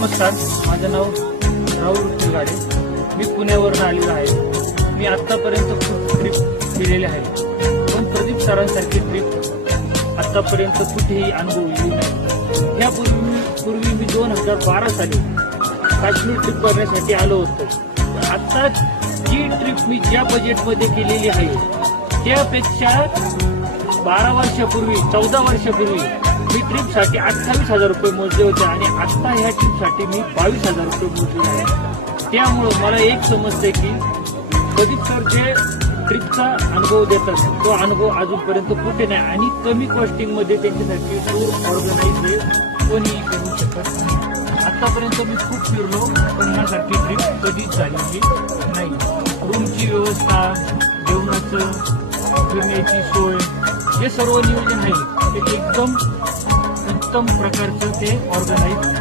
नमस्कार, माझं नाव राहुल गाडे. मी पुण्यावरून आलेलो आहे. मी आत्तापर्यंत खूप ट्रिप केलेले आहे, पण प्रदीप सरांसारखी ट्रिप आत्तापर्यंत कुठेही अनुभव येऊ नये. यापूर्वी मी 2012 साली काश्मीर ट्रिप करण्यासाठी आलो होतो. आता जी ट्रिप मी ज्या बजेटमध्ये केलेली आहे त्यापेक्षा 12 वर्षापूर्वी 14 वर्षापूर्वी मी ट्रिपसाठी 28,000 रुपये मोजले होते आणि आता ह्या ट्रिपसाठी मी 22,000 रुपये मोजले आहे. त्यामुळं मला एक समजतंय की प्रदीप सर जे ट्रिपचा अनुभव देतात तो अनुभव अजूनपर्यंत कुठे नाही आणि कमी कॉस्टिंगमध्ये त्यांच्यासाठी टूर ऑर्गनाईज कोणीही करू शकत नाही. आतापर्यंत मी खूप फिरलो पण ह्यासारखी ट्रिप कधीच झालेली नाही. रूमची व्यवस्था, जेवणाचं, फिरण्याची सोय, हे सर्व नियोजन आहे ते एकदम उत्तम प्रकारचं ते ऑर्गनाईज